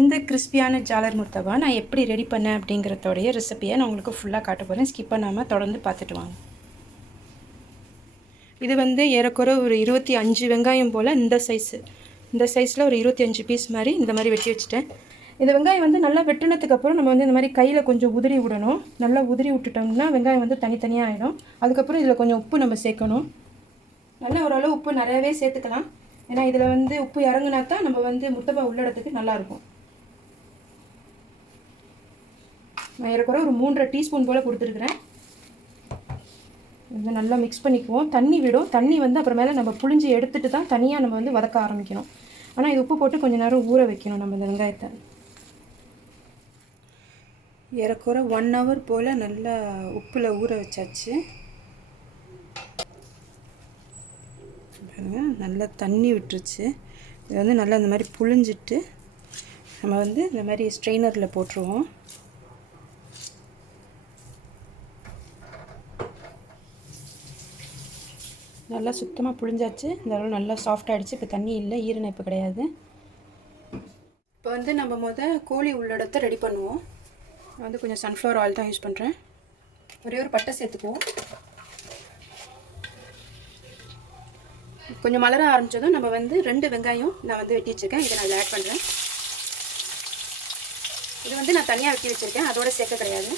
இந்த கிறிஸ்பியான ஜாலர் முர்த்தபா நான் எப்படி ரெடி பண்ணேன் அப்படிங்கிறதோடைய ரெசிபியை நான் உங்களுக்கு ஃபுல்லாக காட்ட போகிறேன். ஸ்கிப் பண்ணாமல் தொடர்ந்து பார்த்துட்டு வாங்க. இது வந்து ஏறக்குறை ஒரு 25 வெங்காயம் போல் இந்த சைஸில் ஒரு 25 பீஸ் மாதிரி இந்த மாதிரி வெட்டி வச்சுட்டேன். இந்த வெங்காயம் வந்து நல்லா வெட்டினதுக்கப்புறம் நம்ம வந்து இந்த மாதிரி கையில் கொஞ்சம் உதிரி விடணும். நல்லா உதிரி விட்டுட்டோம்னா வெங்காயம் வந்து தனித்தனியாக ஆகிடும். அதுக்கப்புறம் இதில் கொஞ்சம் உப்பு நம்ம சேர்க்கணும். நல்லா ஓரளவு உப்பு நிறையவே சேர்த்துக்கலாம். ஏன்னா இதில் வந்து உப்பு இறங்குனா தான் நம்ம வந்து முர்த்தபா உள்ளடத்துக்கு நல்லாயிருக்கும். நான் ஏறக்குறை ஒரு 3.5 டீஸ்பூன் போல் கொடுத்துருக்குறேன். இதை நல்லா மிக்ஸ் பண்ணிக்குவோம். தண்ணி விடும். தண்ணி வந்து அப்புறமேல நம்ம புளிஞ்சு எடுத்துகிட்டு தான் தனியாக நம்ம வந்து வதக்க ஆரம்பிக்கணும். ஆனால் இது உப்பு போட்டு கொஞ்சம் நேரம் ஊற வைக்கணும் நம்ம இந்த வெங்காயத்தை. ஏறக்குறை 1 ஹவர் போல் நல்லா உப்பில் ஊற வச்சாச்சு. நல்லா தண்ணி விட்டுருச்சு. இது வந்து நல்லா இந்த மாதிரி புளிஞ்சிட்டு நம்ம வந்து இந்த மாதிரி ஸ்ட்ரெயினரில் போட்டுருவோம். நல்லா சுத்தமாக புளிஞ்சாச்சு. இந்த அளவு நல்லா சாஃப்டாகிடுச்சு. இப்போ தண்ணி இல்லை, ஈரணைப்பு கிடையாது. இப்போ வந்து நம்ம கோழி உள்ளடத்தை ரெடி பண்ணுவோம். நான் வந்து கொஞ்சம் சன்ஃப்ளவர் ஆயில் தான் யூஸ் பண்ணுறேன். ஒரே ஒரு பட்டை சேர்த்துக்குவோம். கொஞ்சம் மலர ஆரம்பித்ததும் நம்ம வந்து 2 வெங்காயம் நான் வந்து வெட்டி வச்சுருக்கேன். இதை நான் ஆட் பண்ணுறேன். இது வந்து நான் தனியாக வெட்டி வச்சுருக்கேன், அதோட சேர்க்க கிடையாது.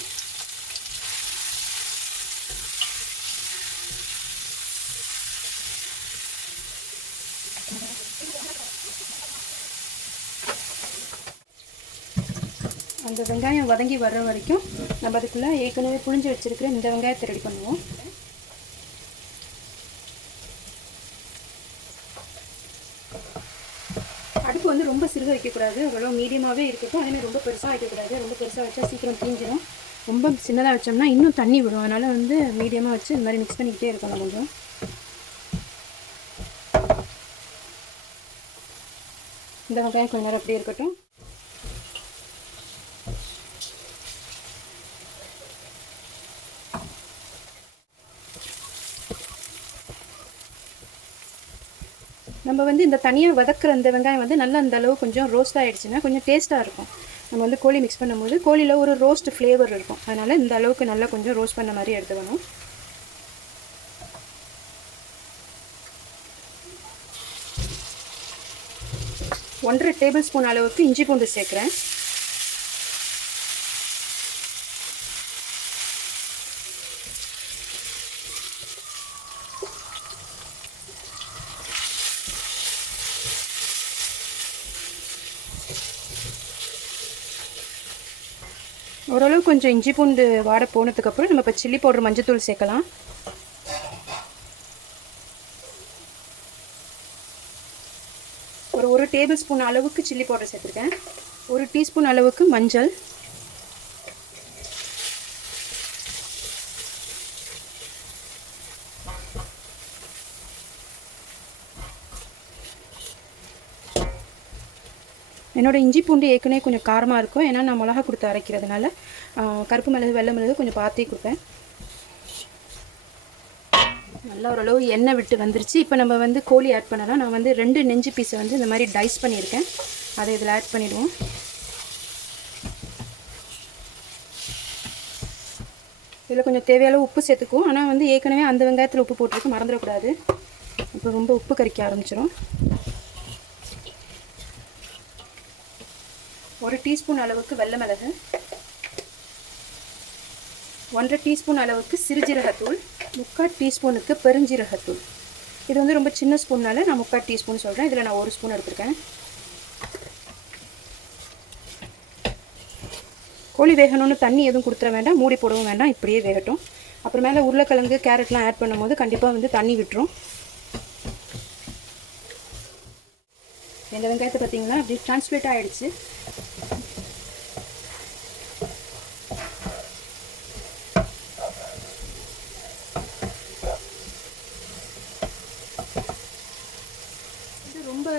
அந்த வெங்காயம் வதங்கி வர்ற வரைக்கும் நம்ம அதுக்குள்ளே ஏற்கனவே புளிஞ்சு வச்சுருக்கிற இந்த வெங்காயத்தை ரெடி பண்ணுவோம். அடுப்பு வந்து ரொம்ப சிறுக வைக்கக்கூடாது, அவ்வளோ மீடியமாகவே இருக்கட்டும். அதேமாதிரி ரொம்ப பெருசாக வைக்கக்கூடாது. ரொம்ப பெருசாக வச்சா சீக்கிரம் தீஞ்சிடும். ரொம்ப சின்னதாக வச்சோம்னா இன்னும் தண்ணி விடும். அதனால் வந்து மீடியமாக வச்சு இந்த மாதிரி மிக்ஸ் பண்ணிக்கிட்டே இருக்கணும். கொஞ்சம் இந்த வெங்காயம் கொஞ்சம் நேரம் அப்படியே இருக்கட்டும். நம்ம வந்து இந்த தனியாக வதக்குற இந்த வெங்காயம் வந்து நல்லா அந்த அளவு கொஞ்சம் ரோஸ்ட் ஆகிடுச்சுன்னா கொஞ்சம் டேஸ்ட்டாக இருக்கும். நம்ம வந்து கோழி மிக்ஸ் பண்ணும்போது கோழியில் ஒரு ரோஸ்ட் ஃப்ளேவர் இருக்கும். அதனால் இந்த அளவுக்கு நல்லா கொஞ்சம் ரோஸ்ட் பண்ண மாதிரி எடுத்துக்கணும். ஒன்றரை டேபிள் ஸ்பூன் அளவுக்கு இஞ்சி பூண்டு சேர்க்குறேன். ஓரளவு கொஞ்சம் இஞ்சி பூண்டு வாடை போனதுக்கப்புறம் நம்ம இப்போ சில்லி பவுடர், மஞ்சத்தூள் சேர்க்கலாம். ஒரு டேபிள் ஸ்பூன் அளவுக்கு சில்லி பவுடர் சேர்த்துருக்கேன். 1 டீஸ்பூன் அளவுக்கு மஞ்சள், என்னோடய இஞ்சி பூண்டு ஏற்கனவே கொஞ்சம் காரமாக இருக்கும். ஏன்னா நான் மிளகா கொடுத்து அரைக்கிறதுனால கருப்பு மிளகு, வெள்ளை மிளகு கொஞ்சம் பார்த்தே கொடுப்பேன். நல்லா ஓரளவு எண்ணெய் விட்டு வந்துருச்சு. இப்போ நம்ம வந்து கோழி ஆட் பண்ணலாம். நான் வந்து 2 நெஞ்சு பீஸை வந்து இந்த மாதிரி டைஸ் பண்ணியிருக்கேன். அதை இதில் ஆட் பண்ணிவிடுவோம். இதில் கொஞ்சம் தேவையான உப்பு சேர்த்துக்குவோம். ஆனால் வந்து ஏற்கனவே அந்த வெங்காயத்தில் உப்பு போட்டிருக்கு, மறந்துடக்கூடாது. இப்போ ரொம்ப உப்பு கறிக்க ஆரம்பிச்சிடும். 1 டீஸ்பூன் அளவுக்கு வெள்ளை மிளகு, 1.5 டீஸ்பூன் அளவுக்கு சிறுஜீரகத்தூள், 3/4 டீஸ்பூனுக்கு பெருஞ்சீரகத்தூள். இது வந்து ரொம்ப சின்ன ஸ்பூன்னால நான் 3/4 டீஸ்பூன் சொல்கிறேன். இதில் நான் 1 ஸ்பூன் எடுத்துருக்கேன். கோழி வேகணும்னு தண்ணி எதுவும் கொடுத்துட வேண்டாம், மூடி போடவும் வேண்டாம். இப்படியே வேகட்டும். அப்புறமேல உருளைக்கிழங்கு, கேரட்லாம் ஆட் பண்ணும்போது கண்டிப்பாக வந்து தண்ணி விட்டுரும். இந்த வெங்காயத்தை பார்த்தீங்கன்னா அப்படி டிரான்ஸ்லேட் ஆகிடுச்சு. இது ரொம்ப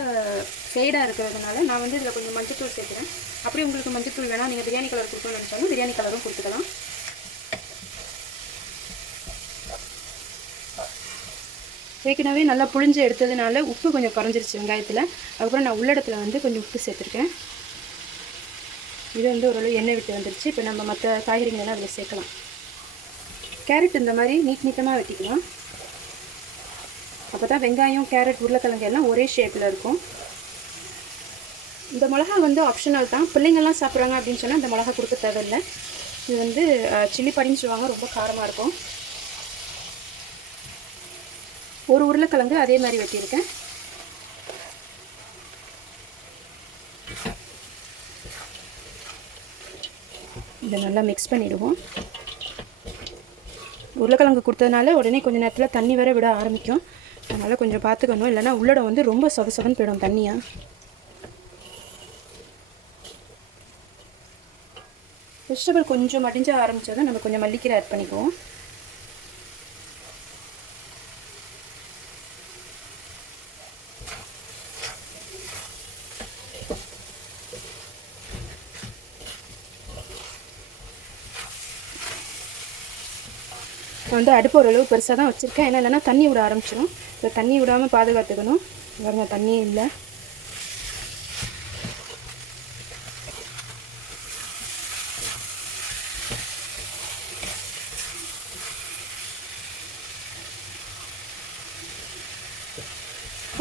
ஃபேடாக இருக்கிறதுனால நான் வந்து இதில் கொஞ்சம் மஞ்சத்தூள் சேர்க்குறேன். அப்படியே உங்களுக்கு மஞ்சத்தூள் வேணால் நீங்கள் பிரியாணி கலர் கொடுக்கணும்னு நினச்சாலும் பிரியாணி கலரும் கொடுத்துக்கலாம். ஏற்கனவே நல்லா புளிஞ்சு எடுத்ததுனால உப்பு கொஞ்சம் குறைஞ்சிருச்சு வெங்காயத்தில். அதுக்கப்புறம் நான் உள்ளடத்தில் வந்து கொஞ்சம் உப்பு சேர்த்துருக்கேன். இது வந்து ஓரளவு எண்ணெய் விட்டு வந்துருச்சு. இப்போ நம்ம மற்ற காய்கறிகளெல்லாம் அதில் சேர்க்கலாம். கேரட் இந்த மாதிரி நீட்டமாக வெட்டிக்கலாம். அப்போ தான் வெங்காயம், கேரட், உருளைக்கிழங்கு எல்லாம் ஒரே ஷேப்பில் இருக்கும். இந்த மிளகா வந்து ஆப்ஷனல் தான். பிள்ளைங்கள்லாம் சாப்பிட்றாங்க அப்படின்னு சொன்னால் இந்த மிளகா கொடுக்க தேவையில்லை. இது வந்து சில்லி படின்னு சொல்லுவாங்க, ரொம்ப காரமாக இருக்கும். ஒரு உருளைக்கிழங்கு அதே மாதிரி வெட்டியிருக்கேன். இதை நல்லா மிக்ஸ் பண்ணிவிடுவோம். உருளைக்கிழங்கு கொடுத்ததுனால உடனே கொஞ்சம் நேரத்தில் தண்ணி வர விட ஆரம்பிக்கும். அதனால் கொஞ்சம் பார்த்துக்கணும், இல்லைனா உள்ளடம் வந்து ரொம்ப சொதசொதன்னு போயிடும் தண்ணியாக. வெஜிடபிள் கொஞ்சம் மடிஞ்ச ஆரம்பித்ததும் நம்ம கொஞ்சம் மல்லிக்கீரை ஆட் பண்ணிக்குவோம். வந்து அடுப்பு ஓரளவு பெருசாக தான் வச்சுருக்கேன். ஏன்னா இல்லைன்னா தண்ணி விட ஆரம்பிச்சிடும். இப்போ தண்ணி விடாமல் பாதுகாத்துக்கணும். பாருங்க, தண்ணியே இல்லை.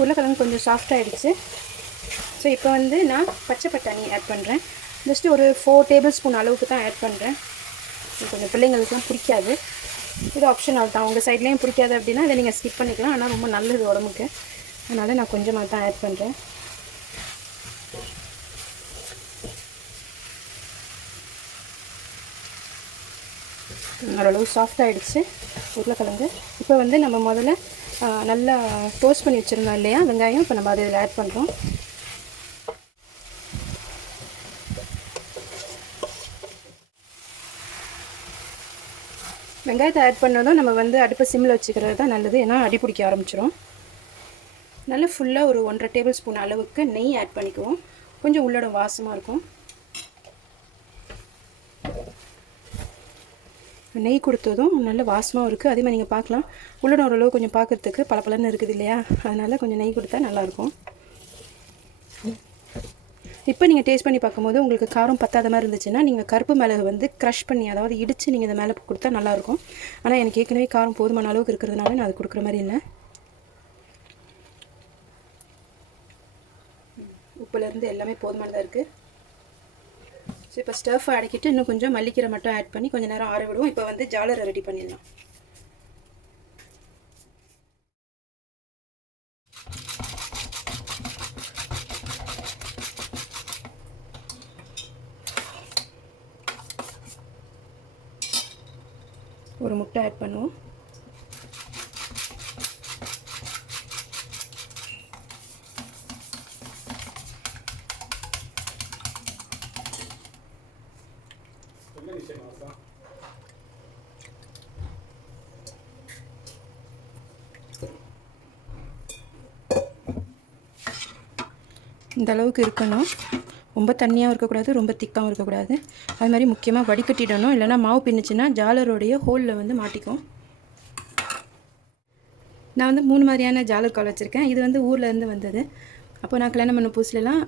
உருளைக்கிழங்கு கொஞ்சம் சாஃப்டாகிடுச்சு. ஸோ இப்போ வந்து நான் பச்சை பட்டாணி ஆட் பண்ணுறேன். ஜஸ்ட்டு ஒரு 4 டேபிள் ஸ்பூன் அளவுக்கு தான் ஆட் பண்ணுறேன். கொஞ்சம் பிள்ளைங்களுக்குலாம் பிடிக்காது. இது ஆப்ஷனல் தான். உங்கள் சைட்லேயும் பிடிக்காது அப்படின்னா இதை நீங்கள் ஸ்கிப் பண்ணிக்கலாம். ஆனால் ரொம்ப நல்லது உடம்புக்கு. அதனால் நான் கொஞ்சமாக தான் ஆட் பண்ணுறேன். ஓரளவு சாஃப்டாகிடுச்சு உருளைக்கிழங்கு. இப்போ வந்து நம்ம முதல்ல நல்லா டோஸ்ட் பண்ணி வச்சுருந்தோம் இல்லையா வெங்காயம், இப்போ நம்ம அதை இதில் ஆட் பண்ணுறோம். வெங்காயத்தை ஆட் பண்ணதும் நம்ம வந்து அடுப்பை சிம்மில் வச்சுக்கிறது தான் நல்லது. ஏன்னா அடி பிடிக்க ஆரம்பிச்சிடும். நல்லா ஃபுல்லாக ஒரு 1.5 டேபிள் ஸ்பூன் அளவுக்கு நெய் ஆட் பண்ணிக்குவோம். கொஞ்சம் உள்ளோட வாசமாக இருக்கும். நெய் கொடுத்ததும் நல்ல வாசமாகவும் இருக்குது. அதே மாதிரி நீங்கள் பார்க்கலாம், உள்ளோட ஓரளவு கொஞ்சம் பார்க்குறதுக்கு பளபளன்னு இருக்குது இல்லையா? அதனால் கொஞ்சம் நெய் கொடுத்தா நல்லாயிருக்கும். இப்போ நீங்கள் டேஸ்ட் பண்ணி பார்க்கும்போது உங்களுக்கு காரம் பத்தாத மாதிரி இருந்துச்சுன்னா நீங்கள் கருப்பு மிளகு வந்து க்ரஷ் பண்ணி, அதாவது இடித்து நீங்கள் இந்த மேலே கொடுத்தா நல்லாயிருக்கும். ஆனால் எனக்கு ஏற்கனவே காரம் போதுமான அளவுக்கு இருக்கிறதுனால நான் அது கொடுக்குற மாதிரி இல்லை. உப்புலேருந்து எல்லாமே போதுமானதாக இருக்குது. ஸோ இப்போ ஸ்டஃப் அடக்கிட்டு இன்னும் கொஞ்சம் மல்லிக்கீரை மட்டும் ஆட் பண்ணி கொஞ்சம் நேரம் ஆற விடுவோம். இப்போ வந்து ஜாலரை ரெடி பண்ணிடலாம். ஒரு முட்டை ஆட் பண்ணுவோம். இந்த அளவுக்கு இருக்கணும். ரொம்ப தண்ணியாகவும் இருக்கக்கூடாது, ரொம்ப திக்காகவும் இருக்கக்கூடாது. அது மாதிரி முக்கியமாக வடிகட்டிடணும், இல்லைனா மாவு பின்னுச்சுன்னா ஜாலரோடைய ஹோலில் வந்து மாட்டிக்கும். நான் வந்து 3 மாதிரியான ஜாலர் கால் வச்சுருக்கேன். இது வந்து ஊர்லேருந்து வந்தது. அப்போ நான் கல்யாணம் பண்ண புதுசுலலாம்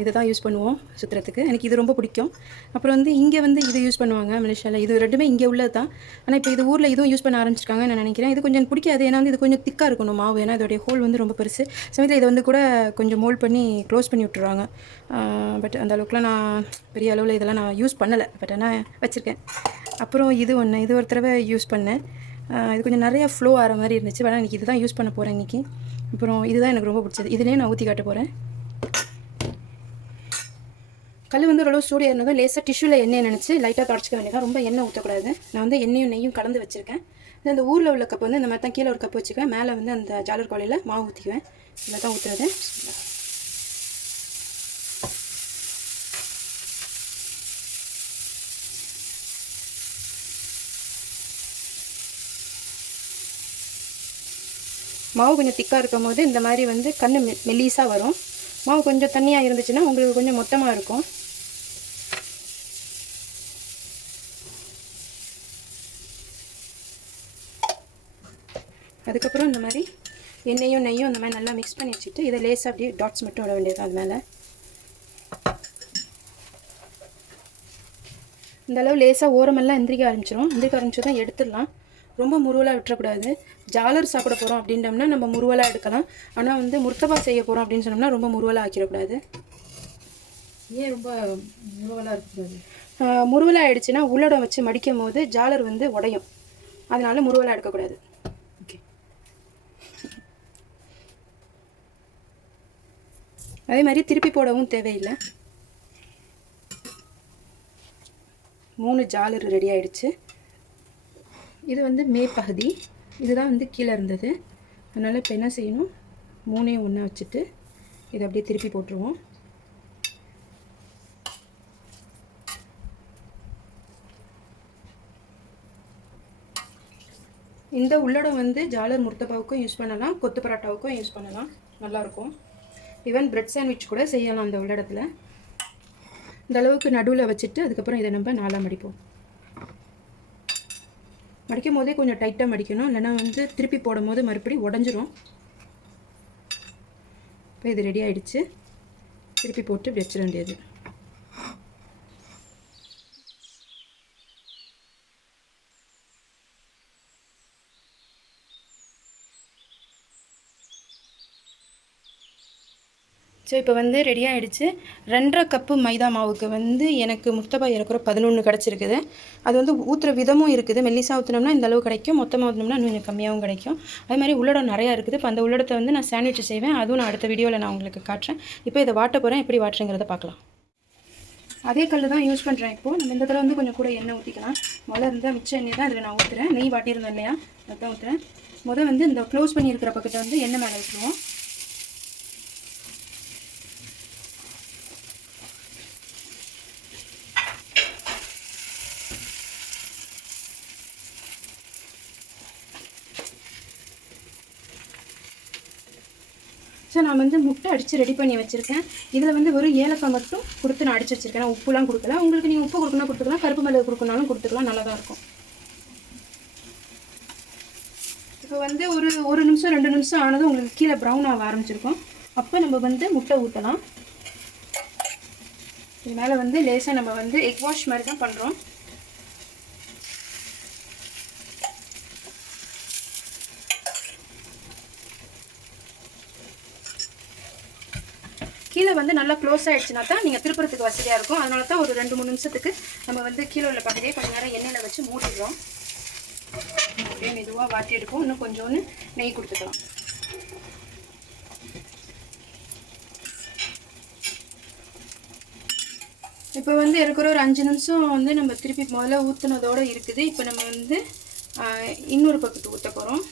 இதை தான் யூஸ் பண்ணுவோம் சுற்றுறதுக்கு. எனக்கு இது ரொம்ப பிடிக்கும். அப்புறம் வந்து இங்கே வந்து இது யூஸ் பண்ணுவாங்க மலேசியாவில். இது ரெண்டுமே இங்கே உள்ளது தான். ஆனால் இப்போ இது ஊரில் இதுவும் யூஸ் பண்ண ஆரம்பிச்சிருக்காங்கன்னு நான் நினைக்கிறேன். இது கொஞ்சம் பிடிக்காது. ஏன்னா வந்து இது கொஞ்சம் திக்காக இருக்கணும் மாவு. ஏன்னா இதோடைய ஹோல் வந்து ரொம்ப பெருசு. சமயத்தில் இதை வந்து கூட கொஞ்சம் மோல்ட் பண்ணி க்ளோஸ் பண்ணி விட்டுருவாங்க. பட் அந்த அளவுக்குலாம் நான் பெரிய அளவில் இதெல்லாம் நான் யூஸ் பண்ணலை. பட் ஆனால் வச்சுருக்கேன். அப்புறம் இது ஒன்று, இது ஒரு தடவை யூஸ் பண்ணேன். இது கொஞ்சம் நிறையா ஃப்ளோ ஆகிற மாதிரி இருந்துச்சு. ஆனால் இன்றைக்கி இது தான் யூஸ் பண்ண போகிறேன் இன்றைக்கி. அப்புறம் இதுதான் எனக்கு ரொம்ப பிடிச்சது. இதுலேயே நான் ஊற்றி காட்ட போகிறேன். கல் வந்து ஓரளவு சூடு ஏறினதும் லேசாக டிஷ்யூவில் எண்ணெய் நினச்சி லைட்டாக தொடச்சிக்க வேண்டியதான். ரொம்ப எண்ணெய் ஊற்றக்கூடாது. நான் வந்து எண்ணெயும் நெய்யும் கலந்து வச்சுருக்கேன். இந்த ஊரில் உள்ள கப்பு வந்து இந்த மாதிரி தான் கீழே ஒரு கப்பு வச்சுக்குவேன். மேலே வந்து அந்த ஜாலர் கோலையில் மாவு ஊற்றிக்குவேன். இதில் தான் ஊற்றுறது. மாவு கொஞ்சம் திக்காக இருக்கும் போது இந்த மாதிரி வந்து கண்ணு மெல்லிஸாக வரும். மாவு கொஞ்சம் தண்ணியாக இருந்துச்சுன்னா உங்களுக்கு கொஞ்சம் மொத்தமாக இருக்கும். அதுக்கப்புறம் இந்த மாதிரி எண்ணெயும் நெய்யும் இந்த மாதிரி நல்லா மிக்ஸ் பண்ணி வச்சுட்டு இதை லேசாக அப்படியே டாட்ஸ் மட்டும் விட வேண்டியது அது மேலே. இந்த அளவு லேசாக ஓரமெல்லாம் எந்திரிக்க ஆரம்பிச்சு தான் எடுத்துடலாம். ரொம்ப முருவலாக விட்டுறக்கூடாது. ஜாலர் சாப்பிட போகிறோம் அப்படின்றோம்னா நம்ம முருவலாக எடுக்கலாம். ஆனால் வந்து முர்த்தபாக் செய்ய போகிறோம் அப்படின்னு சொன்னோம்னா ரொம்ப முருவலாக ஆக்கிடக்கூடாது. ஏன் ரொம்ப முருவலாக இருக்கக்கூடாது? முருவலாக ஆகிடுச்சுன்னா உள்ளடம் வச்சு மடிக்கும் போது ஜாலர் வந்து உடையும். அதனால் முருவலாக எடுக்கக்கூடாது. ஓகே. அதே மாதிரி திருப்பி போடவும் தேவையில்லை. 3 ஜாலர் ரெடி ஆகிடுச்சு. இது வந்து மேற்பகுதி, இதுதான் வந்து கீழே இருந்தது. அதனால் இப்போ என்ன செய்யணும், 3ஐயும் ஒன்றா வச்சுட்டு இதை அப்படியே திருப்பி போட்டுருவோம். இந்த உள்ளடம் வந்து ஜாலர் முர்த்தபாவுக்கும் யூஸ் பண்ணலாம், கொத்து பரோட்டாவுக்கும் யூஸ் பண்ணலாம், நல்லாயிருக்கும். ஈவன் பிரெட் சாண்ட்விச் கூட செய்யலாம் அந்த உள்ளடத்தில். இந்த அளவுக்கு நடுவில் வச்சுட்டு அதுக்கப்புறம் இதை நம்ம 4ஆக மடிப்போம். மடிக்கும் போதே கொஞ்சம் டைட்டாக மடிக்கணும், இல்லைனா வந்து திருப்பி போடும் போது மறுபடியும் உடஞ்சிரும். இப்போ இது ரெடி ஆகிடுச்சு. திருப்பி போட்டு வச்சிட வேண்டியது. ஸோ இப்போ வந்து ரெடி ஆகிடுச்சு. 2.5 கப்பு மைதா மாவுக்கு வந்து எனக்கு முர்த்தபாக் இறக்குற 11 கிடச்சிருக்குது. அது வந்து ஊற்றுற விதமும் இருக்குது. மெல்லிசாக ஊற்றினோம்னா இந்த அளவு கிடைக்கும், மொத்தமாக ஊற்றினோம்னா இன்னும் கொஞ்சம் கம்மியாகவும் கிடைக்கும். அதே மாதிரி உள்ளடம் நிறையா இருக்குது. இப்போ அந்த உள்ளடத்தை வந்து நான் சாண்ட்விச் செய்வேன், அதுவும் நான் அடுத்த வீடியோவில் நான் உங்களுக்கு காட்டுறேன். இப்போ இதை வாட்ட போகிறேன், எப்படி வாட்டுறேங்கிறத பார்க்கலாம். அதே கல் தான் யூஸ் பண்ணுறேன். இப்போது நம்ம இந்த தடவை வந்து கொஞ்சம் கூட எண்ணெய் ஊற்றிக்கலாம். முதல்ல இருந்தால் மிச்ச எண்ணெய் தான் இதில் நான் ஊற்றுறேன். நெய் வாட்டியிருந்தேன் இல்லையா, அதான் ஊற்றுறேன். முதல் வந்து இந்த க்ளோஸ் பண்ணியிருக்கிற பக்கத்தை வந்து எண்ணெய் மேலே ஊற்றுவோம். ஸோ நான் வந்து முட்டை அடித்து ரெடி பண்ணி வச்சுருக்கேன். இதில் வந்து ஒரு ஏலக்காய் மட்டும் கொடுத்து நான் அடித்து வச்சுருக்கேன். நான் உப்புலாம் கொடுக்கல. உங்களுக்கு நீங்கள் உப்பு கொடுக்கணும் கொடுத்துக்கலாம், கருப்பு மிளகு கொடுக்கணும்னாலும் கொடுத்துக்கலாம், நல்லா தான் இருக்கும். இப்போ வந்து ஒரு நிமிஷம் 2 நிமிஷம் ஆனதும் உங்களுக்கு கீழே ப்ரௌன் ஆக ஆரம்பிச்சிருக்கும். அப்போ நம்ம வந்து முட்டை ஊற்றலாம். இது மேலே வந்து லேசாக நம்ம வந்து எக் வாஷ் மாதிரி தான் பண்ணுறோம். கீழே வந்து நல்லா க்ளோஸ் ஆகிடுச்சுனா தான் நீங்கள் திருப்புறத்துக்கு வசதியாக இருக்கும். அதனால தான் ஒரு 2-3 நிமிஷத்துக்கு நம்ம வந்து கீழே உள்ள பக்கத்தையே கொஞ்சம் நேரம் எண்ணெயில் வச்சு மூடிடுறோம். அப்படியே மெதுவாக வாட்டி எடுப்போம். இன்னும் கொஞ்சோன்னு நெய் கொடுத்துக்கலாம். இப்போ வந்து இருக்கிற ஒரு 5 நிமிஷம் வந்து நம்ம திருப்பி முதல்ல ஊற்றுனதோடு இருக்குது. இப்போ நம்ம வந்து இன்னொரு பக்கத்து ஊற்ற போகிறோம்.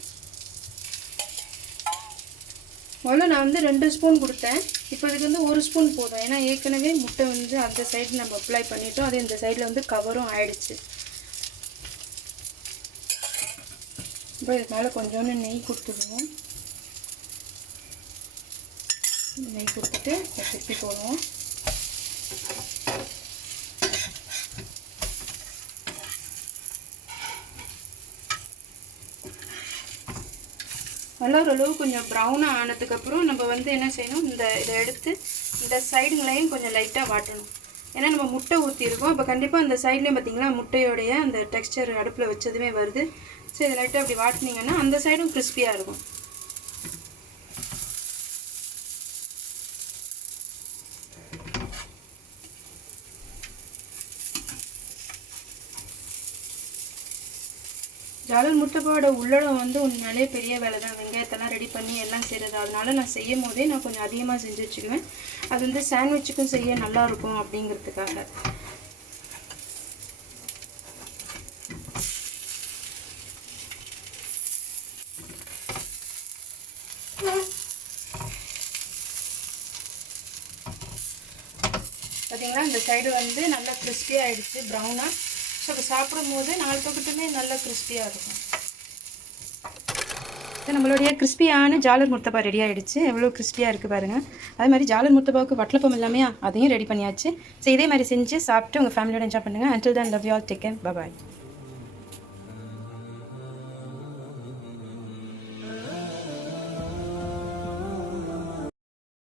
முதல்ல நான் வந்து 2 ஸ்பூன் கொடுத்தேன். இப்போ இதுக்கு வந்து 1 ஸ்பூன் போதும். ஏன்னா ஏற்கனவே முட்டை வந்து அந்த சைடு நம்ம அப்ளை பண்ணிட்டோம், அது இந்த சைடில் வந்து கவரும் ஆயிடுச்சு. இப்போ இதுக்கு மேலே கொஞ்சோன்னு நெய் கொடுத்துடுவோம். நெய் கொடுத்துட்டு திருப்பி போடுவோம். நல்லா ஓரளவு கொஞ்சம் ப்ரௌனாக ஆனதுக்கப்புறம் நம்ம வந்து என்ன செய்யணும், இதை எடுத்து இந்த சைடுங்களையும் கொஞ்சம் லைட்டாக வாட்டணும். ஏன்னா நம்ம முட்டை ஊற்றிருக்கோம். இப்போ கண்டிப்பாக அந்த சைட்லேயும் பார்த்திங்களா முட்டையோடைய அந்த டெக்ஸ்டர் அடுப்பில் வச்சதுமே வருது. சரி, இதை லைட்டாக அப்படி வாட்டினீங்கன்னா அந்த சைடும் கிறிஸ்பியாக இருக்கும். ஜாலர் முர்த்தபாவோட உள்ளடம் வந்து உண்மையிலே பெரிய வேலை தான். வெங்காயத்தெல்லாம் ரெடி பண்ணி எல்லாம் செய்கிறது. அதனால நான் செய்யும் போதே நான் கொஞ்சம் அதிகமாக செஞ்சு வச்சுக்குவேன். அது வந்து சாண்ட்விச்சுக்கும் செய்ய நல்லாயிருக்கும் அப்படிங்கிறதுக்காக. பார்த்தீங்களா, இந்த சைடு வந்து நல்லா கிறிஸ்பியாக ஆகிடுச்சு, ப்ரௌனாக. ஸோ இப்போ சாப்பிடும் போது 4 பக்கத்துமே நல்லா கிறிஸ்பியாக இருக்கும். இப்போ நம்மளுடைய கிறிஸ்பியான ஜாலர் முர்த்தபாக் ரெடி ஆகிடுச்சு. எவ்வளோ கிறிஸ்பியாக இருக்குது பாருங்கள். அதே மாதிரி ஜாலர் முர்த்தபாவுக்கு வட்டலப்பம் இல்லாமையா, அதையும் ரெடி பண்ணியாச்சு. ஸோ இதே மாதிரி செஞ்சு சாப்பிட்டு உங்கள் ஃபேமிலியோட என்ஜாய் பண்ணுங்கள். Until then, love you all, take care, bye bye.